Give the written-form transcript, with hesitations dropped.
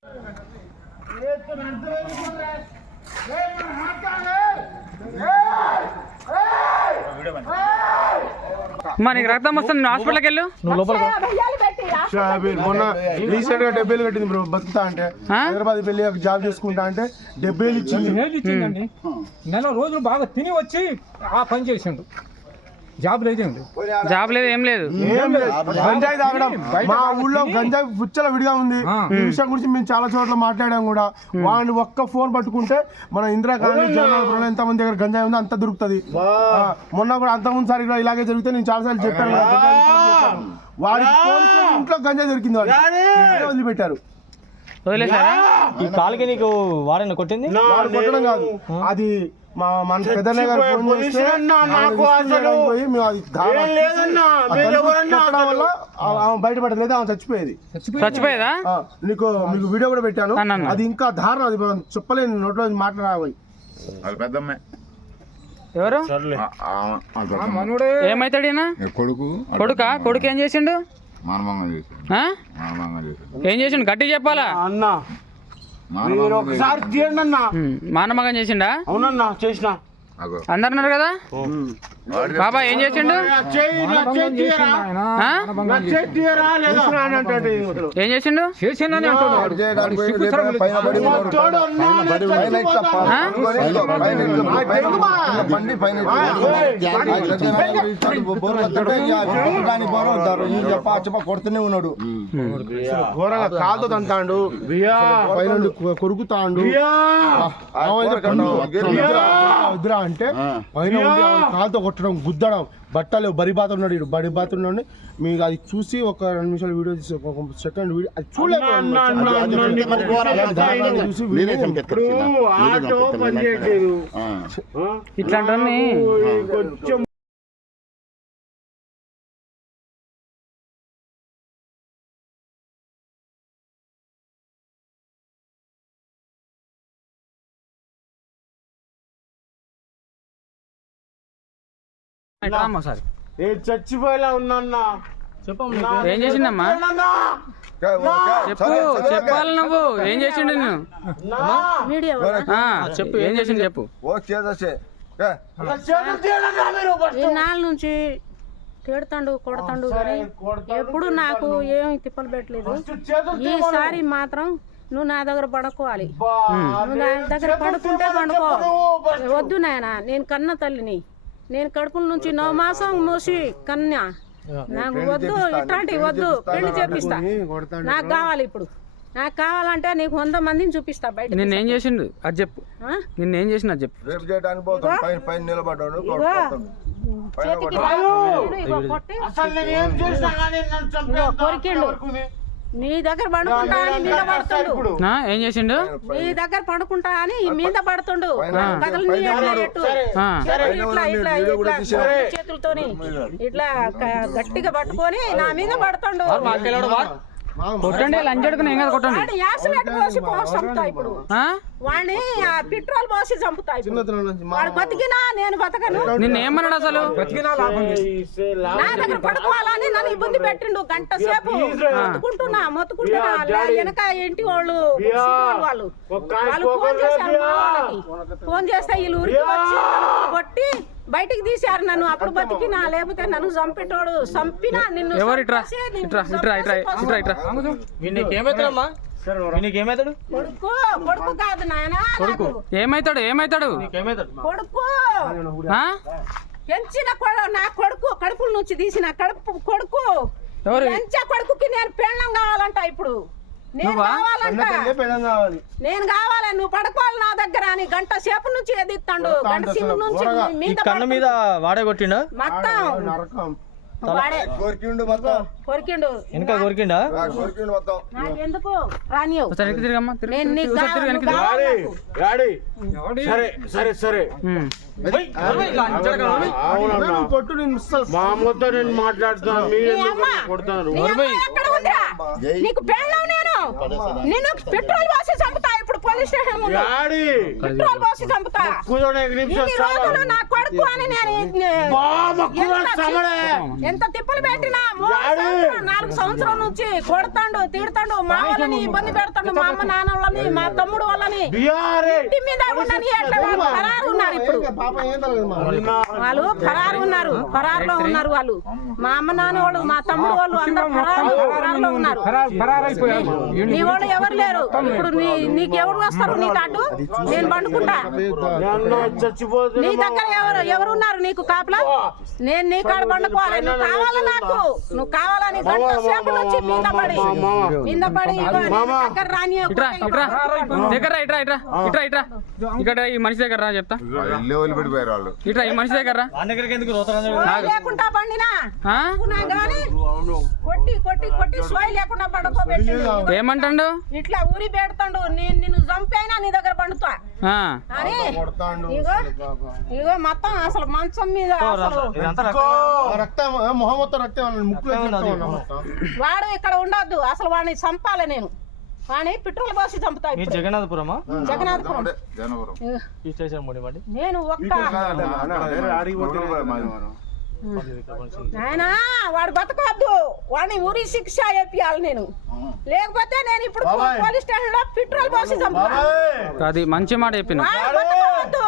నీకు రక్తం వస్తుంది, హాస్పిటల్కి వెళ్ళు. మొన్న రీసెంట్ గా 70,000 కట్టింది బ్రో. బతుకుతా అంటే హైదరాబాద్ వెళ్ళి జాబ్ చేసుకుంటా అంటే 70,000 ఇచ్చిందండి. నెల రోజులు బాగా తిని వచ్చి ఆ పని చేసిండు. జాబ్ లేదండి, జాబ్ లేదు, ఏం లేదు. గంజాయి తాగడం మా ఊళ్ళో గంజాయి బుచ్చల విడిగా ఉంది. ఈ విషయం గురించి మేము చాలా చోట్ల మాట్లాడాం కూడా. వాడిని ఒక్క ఫోన్ పట్టుకుంటే మన ఇందిరాగాంధీ జగన్ ఎంత మంది దగ్గర గంజాయి ఉందో అంత దొరుకుతుంది. మొన్న కూడా అంతకుముందు సారి కూడా ఇలాగే జరిగితే నేను చాలాసార్లు చెప్పాను. వాడికి ఇంట్లో గంజాయి దొరికింది, వాడు వదిలిపెట్టారు. ఈ కాలుకి నీకు వాడని కొట్టింది? కొట్టడం కాదు, అది మన పెద్దన్న గారు ఫోన్ చేస్తే పోయి మేము అది కొట్టడం వల్ల ఆమె బయటపడలేదు, ఆమె చచ్చిపోయేదా? మీకు వీడియో కూడా పెట్టాను. అది ఇంకా దారుణం, అది మనం చెప్పలేని నోట్లో మాట్లాడాలి. ఎవరు ఏమైతాడు? కొడుకు ఏం చేసిండు? ఏం చేసిండు గట్టి చెప్పాలా అన్నా? ఒకసారి తీయండి అన్నా. మానమగం చేసిండా? అవునన్నా, చేసిన. అందరు అన్నారు కదా. బాబా ఏం చేసిండు? ఏం చేసిండు? కొడుతూనే ఉన్నాడు, ఘోరంగా కాలుతో తంటాడు, పైన కొరుకుతాడు. వద్దురా అంటే పైన కాలుతో కొట్టడం, గుద్దడం, బట్టలు బరిబాత ఉన్నాడు. ఇడు బరిబాత ఉన్నాడు. మీకు అది చూసి ఒక 2 నిమిషాలు వీడియో తీసి ఒక సెకండ్ వీడియో అది చూడలేదు. ఇట్లాంటి చచ్చిపోయేలా ఉన్నా. ఏం చేసిండమ్మా? చెప్పాలి నువ్వు. ఏం చేసిండు నేను? చెప్పు, ఏం చేసిండు చెప్పు. నాలుగు నుంచి తిడతాడు, కొడతాడు, కానీ ఎప్పుడు నాకు ఏమి తిప్పలు పెట్టలేదు. ఈసారి మాత్రం నువ్వు నా దగ్గర పడుకోవాలి. నువ్వు నా దగ్గర పడుకుంటే పండుకో. వద్దు నాయన, నేను కన్న తల్లిని. నేను కడుపుల నుంచి 9 మాసం మోసి కన్యా. నాకు వద్దు, ఇట్లాంటివి వద్దు. పెళ్లి చేపిస్తా. నాకు కావాలి ఇప్పుడు. నాకు కావాలంటే నీకు 100 మందిని చూపిస్తా బయట. నిన్నేం చేసిండు అది చెప్పు. నిన్నేం చేసిండు అది చెప్పు. కొరికిండు. నీ దగ్గర పడుకుంటా అని మీద పడుతుండు. ఏం చేసిండు? నీ దగ్గర పడుకుంటా అని మీద పడుతుండు. చేతులతోని ఇట్లా గట్టిగా పట్టుకొని నా మీద పడుతుండు. కొట్టండి, లంచడుకుని ఏం కదా కొట్టండి. యాసిడ్ పోసి చంపుతా ఇప్పుడు. వాడిని పెట్రోల్ పోసి చంపుతా. వాడు బతికినా నేను బతకను. నిన్న ఏమన్నాడు అసలు? నా దగ్గర పడుకోవాలని నన్ను ఇబ్బంది పెట్టిండు. గంట సేపు మొత్తుకుంటున్నా. వెనక ఇంటి వాళ్ళు ఫోన్ చేస్తే వీళ్ళు ఊరికి వచ్చి కొట్టి బయటికి తీశారు నన్ను. అప్పుడు బతికినా, లేకపోతే నన్ను చంపేటోడు చంపినా నిన్ను. కొడుకు కాదు నాయన. ఏమైతాడు? కొడుకు పెంచిన నా కొడుకు, కడుపుల నుంచి తీసిన కొడుకు. పెంచే కొడుకుకి నేను పెళ్ళం కావాలంట ఇప్పుడు. నేను కావాలి, నువ్వు పడుకోవాలి నా దగ్గర అని గంట సేపు నుంచి ఎదిస్తాడు. గంట సేపు నుంచి కన్ను మీద వాడే కొట్టిండు. మొత్తం కొరికిండు. ఇంకా కొరికిండా? నాకెందుకు రానియవు. నీకు పెళ్ళావు నేను. నేను పెట్రోల్ పోసి చంపుతా ఇప్పుడు. పోలీస్ స్టేషన్ ముందు పెట్రోల్ పోసి చంపుతా. ఇన్ని రోజులు నా కొడుకు అని నేను ఎంత తిప్పలు పెట్టినా 4 సంవత్సరాల నుంచి కొడతాడు, తిడతాడు, మా వాళ్ళని ఇబ్బంది పెడతాడు, మా అమ్మ నాన్న వాళ్ళని, మా తమ్ముడు వాళ్ళని ఇంటి మీద ఉండని ఎట్లా పరారు ఉన్నారు. ఇప్పుడు వాళ్ళు పరారులో ఉన్నారు వాళ్ళు. మా అమ్మ నాన్న వాళ్ళు, మా తమ్ముడు వాళ్ళు అందరూ పరారులో ఉన్నారు. నీ వాళ్ళు ఎవరు లేరు. ఇప్పుడు నీకు ఎవరు వస్తారు నీకు అడ్డు? నేను పండుకుంటా. నీ దగ్గర ఎవరు ఉన్నారు నీకు కాపలా? నేను నీ కాడ పండుకోవాలి. నువ్వు కావాలా నాకు? నువ్వు కావాలని గంట సేపు నుంచి మీద పడి దగ్గర రాని ఇక్కడ ఈ మనిషి దగ్గర రా చెప్తా. ఇట్రా ఈ మనిషి దగ్గర లేకుండా పండినా గాని కొట్టి కొట్టి కొట్టి సోయి లేకుండా పడుకోబెట్టి ఏమంటాడు? ఇట్లా ఊరి పెడతాడు. నిన్ను చంపైనా నీ దగ్గర పండుతా అని. ఇగో మొత్తం అసలు మంచం మీద వాడు ఇక్కడ ఉండొద్దు. అసలు వాడిని చంపాలి. నేను వాడిని పెట్రోల్ పోసి చంపుతా. జగన్నాథపురమా? జగన్నాథపురం. నేను ఒక్క నాయనా వాడు బతకవద్దు. వాడిని ఉరి శిక్ష చెప్పాలి నేను. లేకపోతే నేను ఇప్పుడు పోలీస్ స్టేషన్ లో పెట్రోల్ పోసి చంపుతా. అది మంచి మాట చెప్పిన. బతకవద్దు.